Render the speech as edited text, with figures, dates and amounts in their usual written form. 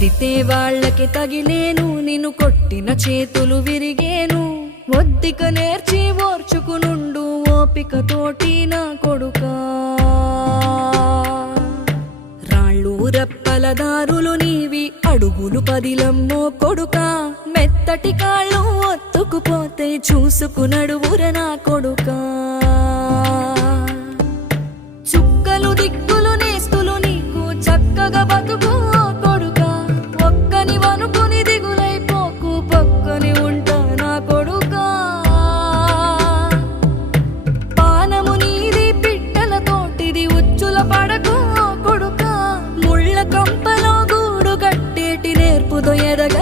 తిడితే వాళ్ళకి తగిలేను, నిన్ను కొట్టిన చేతులు విరిగేను. ఒద్దిక నేర్చి ఓర్చుకునుండు ఓపికతోటి నా కొడుకా. రాళ్ళు రప్పల దారులు నీవి, అడుగులు పదిలమ్మో కొడుకా. మెత్తటి కాళ్ళు ఒత్తుకుపోతే చూసుకునడువుర నా కొడుకా. చుక్కలు దిక్కులు నేస్తులు నీకు చక్కగా బతుకు కొడుకా. ఒక్కని వనుకుని దిగులైపోకు, పక్కని ఉంటా నా కొడుకా. పానము నీది పిట్టల తోటిది, ఉచ్చుల పడకు కొడుకా. ముళ్ళ కంపలో గూడు గట్టేటి నేర్పుతో ఎదగ